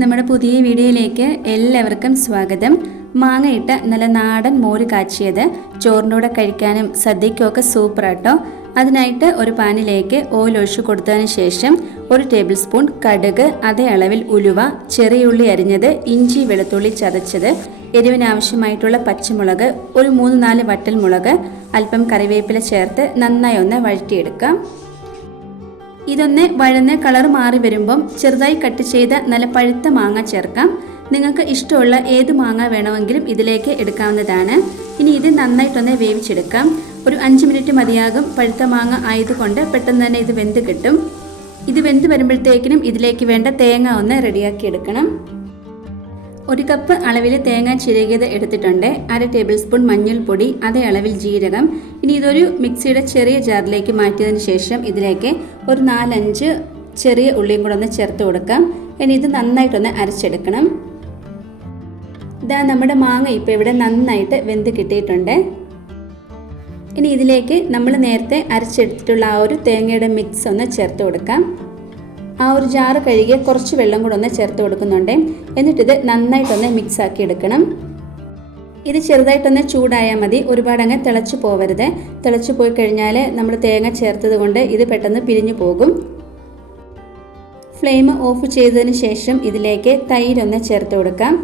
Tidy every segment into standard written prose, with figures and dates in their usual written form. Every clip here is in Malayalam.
നമ്മുടെ പുതിയ വീഡിയോയിലേക്ക് എല്ലാവർക്കും സ്വാഗതം. മാങ്ങയിട്ട നല്ല നാടൻ മോര് കാച്ചിയത് ചോറിൻ്റെ കൂടെ കഴിക്കാനും സദ്യയ്ക്കൊക്കെ സൂപ്പറാട്ടോ. അതിനായിട്ട് ഒരു പാനിലേക്ക് ഓയിൽ ഒഴിച്ചു കൊടുത്തതിന് ശേഷം 1 ടേബിൾ സ്പൂൺ കടുക്, അതേ അളവിൽ ഉലുവ, ചെറിയുള്ളി അരിഞ്ഞത്, ഇഞ്ചി വെളുത്തുള്ളി ചതച്ചത്, എരിവിനാവശ്യമായിട്ടുള്ള പച്ചമുളക്, ഒരു 3-4 വറ്റൽമുളക്, അല്പം കറിവേപ്പില ചേർത്ത് നന്നായി ഒന്ന് വഴറ്റിയെടുക്കാം. ഇതൊന്ന് വഴന്ന് കളർ മാറി വരുമ്പം ചെറുതായി കട്ട് ചെയ്ത നല്ല പഴുത്ത മാങ്ങ ചേർക്കാം. നിങ്ങൾക്ക് ഇഷ്ടമുള്ള ഏത് മാങ്ങ വേണമെങ്കിലും ഇതിലേക്ക് എടുക്കാവുന്നതാണ്. ഇനി ഇത് നന്നായിട്ടൊന്ന് വേവിച്ചെടുക്കാം. ഒരു 5 മിനിറ്റ് മതിയാകും. പഴുത്ത മാങ്ങ ആയതുകൊണ്ട് പെട്ടെന്ന് തന്നെ ഇത് വെന്ത് കിട്ടും. ഇത് വെന്ത് വരുമ്പോഴത്തേക്കിനും ഇതിലേക്ക് വേണ്ട തേങ്ങ ഒന്ന് റെഡിയാക്കി എടുക്കണം. 1 കപ്പ് അളവിൽ തേങ്ങ ചിരകിയത് എടുത്തിട്ടുണ്ട്. 1/2 ടേബിൾ സ്പൂൺ മഞ്ഞൾപ്പൊടി, അതേ അളവിൽ ജീരകം. ഇനി ഇതൊരു മിക്സിയുടെ ചെറിയ ജാറിലേക്ക് മാറ്റിയതിന് ശേഷം ഇതിലേക്ക് ഒരു 4-5 ചെറിയ ഉള്ളിയും കൂടെ ഒന്ന് ചേർത്ത് കൊടുക്കാം. ഇനി ഇത് നന്നായിട്ടൊന്ന് അരച്ചെടുക്കണം. ഇതാ നമ്മുടെ മാങ്ങ ഇപ്പോൾ ഇവിടെ നന്നായിട്ട് വെന്ത് കിട്ടിയിട്ടുണ്ട്. ഇനി ഇതിലേക്ക് നമ്മൾ നേരത്തെ അരച്ചെടുത്തിട്ടുള്ള ആ ഒരു തേങ്ങയുടെ മിക്സ് ഒന്ന് ചേർത്ത് കൊടുക്കാം. ആ ഒരു ജാറ് കഴുകി കുറച്ച് വെള്ളം കൂടെ ഒന്ന് ചേർത്ത് കൊടുക്കുന്നുണ്ട്. എന്നിട്ടിത് നന്നായിട്ടൊന്ന് മിക്സ് ആക്കി എടുക്കണം. ഇത് ചെറുതായിട്ടൊന്ന് ചൂടായാൽ മതി, ഒരുപാട് അങ്ങ് തിളച്ചു പോവരുത്. തിളച്ചു പോയി കഴിഞ്ഞാൽ നമ്മൾ തേങ്ങ ചേർത്തത് കൊണ്ട് ഇത് പെട്ടെന്ന് പിരിഞ്ഞു പോകും. ഫ്ലെയിം ഓഫ് ചെയ്തതിന് ശേഷം ഇതിലേക്ക് തൈരൊന്ന് ചേർത്ത് കൊടുക്കാം.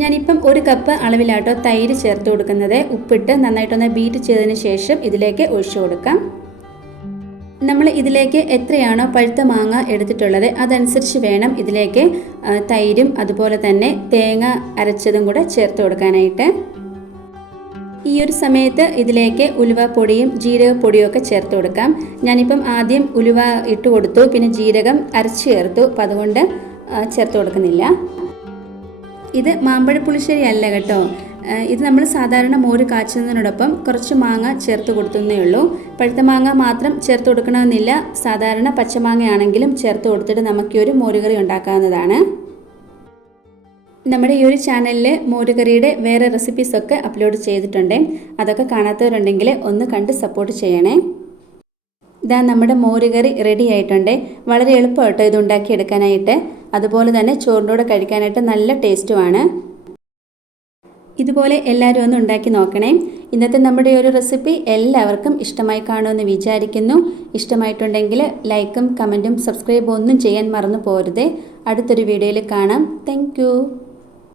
ഞാനിപ്പം 1 കപ്പ് അളവിലാട്ടോ തൈര് ചേർത്ത് കൊടുക്കുന്നത്. ഉപ്പിട്ട് നന്നായിട്ടൊന്ന് ബീറ്റ് ചെയ്തതിന് ശേഷം ഇതിലേക്ക് ഒഴിച്ചു കൊടുക്കാം. നമ്മൾ ഇതിലേക്ക് എത്രയാണോ പഴുത്ത മാങ്ങ എടുത്തിട്ടുള്ളത് അതനുസരിച്ച് വേണം ഇതിലേക്ക് തൈരും അതുപോലെ തന്നെ തേങ്ങ അരച്ചതും കൂടെ ചേർത്ത് കൊടുക്കാനായിട്ട്. ഈ ഒരു സമയത്ത് ഇതിലേക്ക് ഉലുവപ്പൊടിയും ജീരകപ്പൊടിയും ഒക്കെ ചേർത്ത് കൊടുക്കാം. ഞാനിപ്പം ആദ്യം ഉലുവ ഇട്ട് കൊടുത്തു, പിന്നെ ജീരകം അരച്ച് ചേർത്തു. അപ്പം അതുകൊണ്ട് ചേർത്ത് കൊടുക്കുന്നില്ല. ഇത് മാമ്പഴ പുളിശ്ശേരി അല്ല കേട്ടോ. ഇത് നമ്മൾ സാധാരണ മോര് കാച്ചുന്നതിനോടൊപ്പം കുറച്ച് മാങ്ങ ചേർത്ത് കൊടുത്തേ ഉള്ളൂ. പഴുത്ത മാങ്ങ മാത്രം ചേർത്ത് കൊടുക്കണമെന്നില്ല. സാധാരണ പച്ചമാങ്ങയാണെങ്കിലും ചേർത്ത് കൊടുത്തിട്ട് നമുക്ക് ഒരു മോരുകറി ഉണ്ടാക്കാവുന്നതാണ്. നമ്മുടെ ഈ ഒരു ചാനലിൽ മോരുകറിയുടെ വേറെ റെസിപ്പീസൊക്കെ അപ്ലോഡ് ചെയ്തിട്ടുണ്ട്. അതൊക്കെ കാണാത്തവരുണ്ടെങ്കിൽ ഒന്ന് കണ്ട് സപ്പോർട്ട് ചെയ്യണേ. ഇതാ നമ്മുടെ മോരുകറി റെഡി ആയിട്ടുണ്ട്. വളരെ എളുപ്പമായിട്ടോ ഇത് ഉണ്ടാക്കിയെടുക്കാനായിട്ട്. അതുപോലെ തന്നെ ചോറിൻ്റെ കൂടെ കഴിക്കാനായിട്ട് നല്ല ടേസ്റ്റുമാണ്. ഇതുപോലെ എല്ലാവരും ഒന്ന് ഉണ്ടാക്കി നോക്കണേ. ഇന്നത്തെ നമ്മുടെ ഒരു റെസിപ്പി എല്ലാവർക്കും ഇഷ്ടമായി കാണുമെന്ന് വിചാരിക്കുന്നു. ഇഷ്ടമായിട്ടുണ്ടെങ്കിൽ ലൈക്കും കമൻറ്റും സബ്സ്ക്രൈബും ഒന്നും ചെയ്യാൻ മറന്നു പോകരുതേ. അടുത്തൊരു വീഡിയോയിൽ കാണാം. താങ്ക്